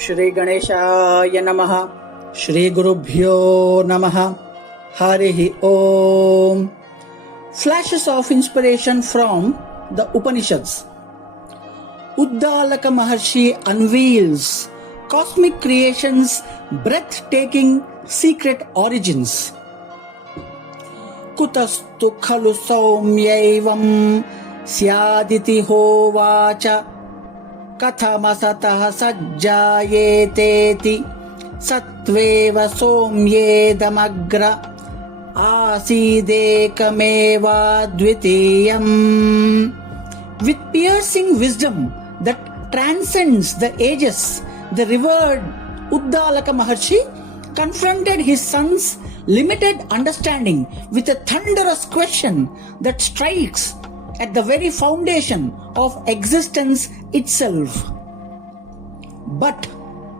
Shri Ganeshaya Namaha, Shri Gurubhyo Namaha, Harihi Om. Flashes of inspiration from the Upanishads. Uddalaka Maharshi unveils cosmic creation's breathtaking secret origins. Kutastu khalu saumyaivam syaditi hovacha kathamasatah sajjayeteti satveva somyedamagra asidekam advitiyam. With piercing wisdom that transcends the ages, the revered Uddalaka Maharshi confronted his son's limited understanding with a thunderous question that strikes at the very foundation of existence itself. But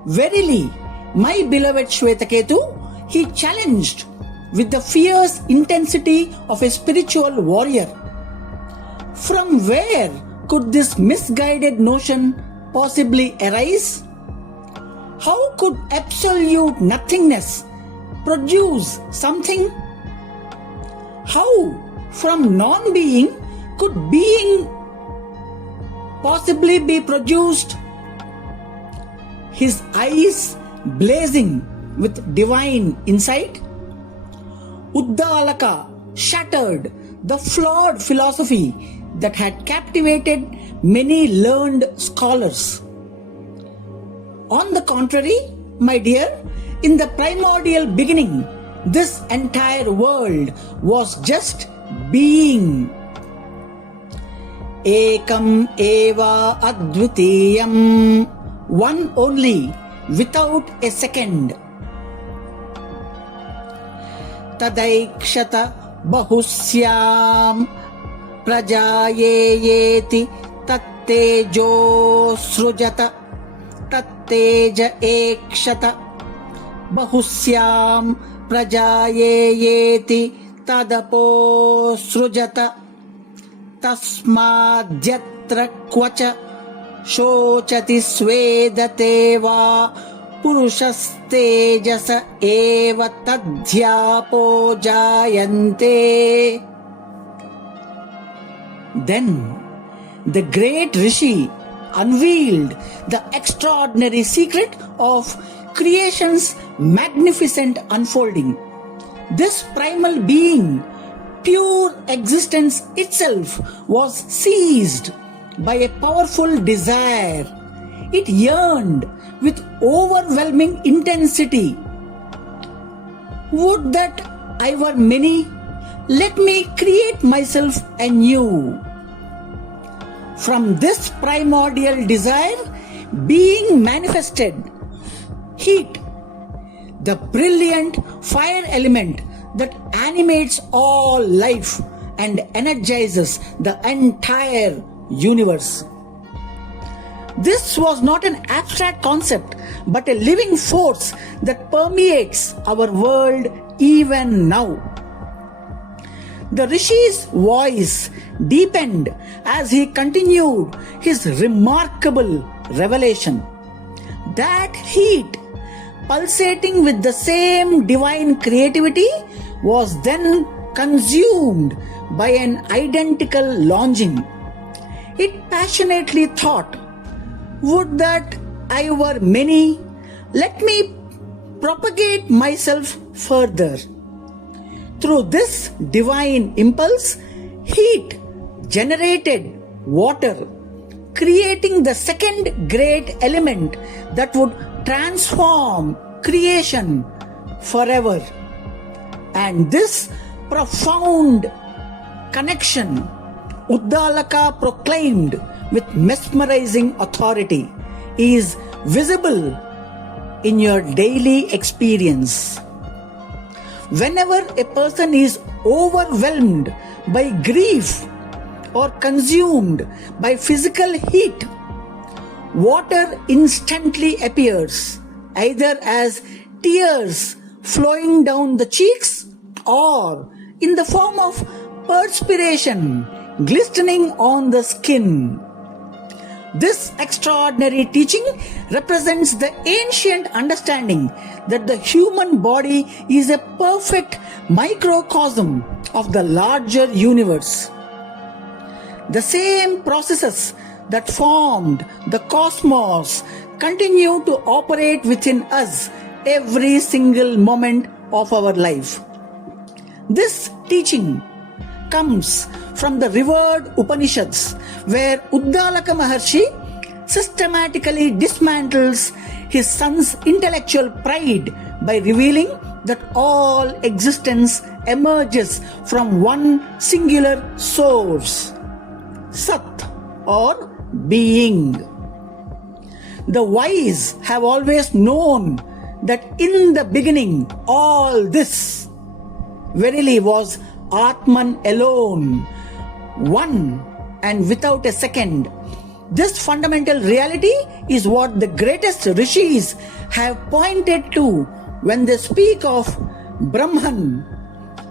verily, my beloved Svetaketu, he challenged with the fierce intensity of a spiritual warrior. From where could this misguided notion possibly arise? How could absolute nothingness produce something? How from non-being could being possibly be produced? His eyes blazing with divine insight, Uddālaka shattered the flawed philosophy that had captivated many learned scholars. On the contrary, my dear, in the primordial beginning, this entire world was just being. Ekam eva advitiyam, one only, without a second. Tadaikshata bahusyam prajayeyeti tattejo srujata tatteja ekshata bahusyam prajayeyeti tadapo srujata tasmadyatra kvacha shochati svedate va purushastejasa eva tadhyapo jayante. Then the great Rishi unveiled the extraordinary secret of creation's magnificent unfolding. This primal being, pure existence itself, was seized by a powerful desire. It yearned with overwhelming intensity. Would that I were many, let me create myself anew. From this primordial desire, being manifested heat, the brilliant fire element that animates all life and energizes the entire universe. This was not an abstract concept, but a living force that permeates our world even now. The Rishi's voice deepened as he continued his remarkable revelation. That heat, pulsating with the same divine creativity, was then consumed by an identical longing. It passionately thought, would that I were many, let me propagate myself further. Through this divine impulse, heat generated water, creating the second great element that would transform creation forever. And this profound connection Uddalaka proclaimed with mesmerizing authority is visible in your daily experience. Whenever a person is overwhelmed by grief or consumed by physical heat, water instantly appears, either as tears flowing down the cheeks or in the form of perspiration glistening on the skin. This extraordinary teaching represents the ancient understanding that the human body is a perfect microcosm of the larger universe. The same processes that formed the cosmos continue to operate within us every single moment of our life. This teaching comes from the revered Upanishads, where Uddalaka Maharshi systematically dismantles his son's intellectual pride by revealing that all existence emerges from one singular source, Sat or being. The wise have always known that in the beginning all this verily was Atman alone, one and without a second. This fundamental reality is what the greatest Rishis have pointed to when they speak of Brahman,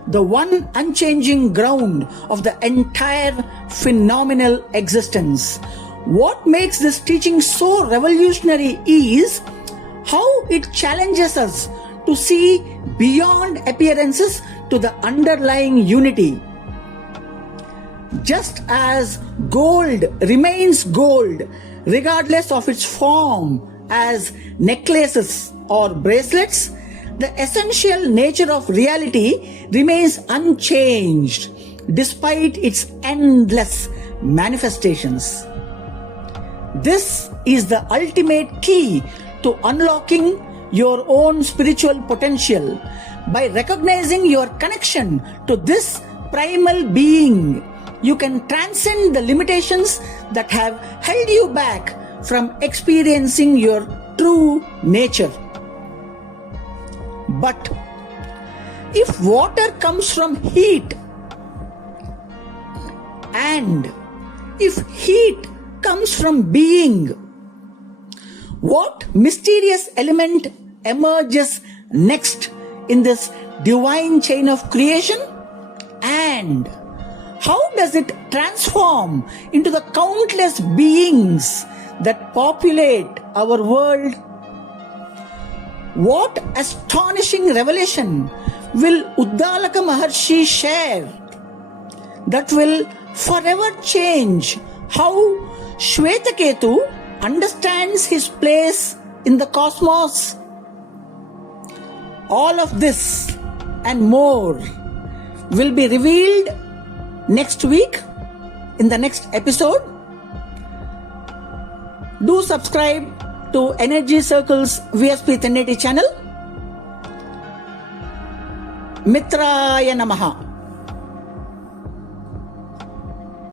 the one unchanging ground of the entire phenomenal existence. What makes this teaching so revolutionary is how it challenges us to see beyond appearances to the underlying unity. Just as gold remains gold regardless of its form as necklaces or bracelets, the essential nature of reality remains unchanged despite its endless manifestations. This is the ultimate key to unlocking your own spiritual potential. By recognizing your connection to this primal being, you can transcend the limitations that have held you back from experiencing your true nature. But if water comes from heat, and if heat comes from being, what mysterious element emerges next in this divine chain of creation? And how does it transform into the countless beings that populate our world? What astonishing revelation will Uddalaka Maharshi share that will forever change how Svetaketu understands his place in the cosmos? All of this and more will be revealed next week in the next episode. Do subscribe to Energy Circle's VSP 1080 channel. Mitraya Namaha.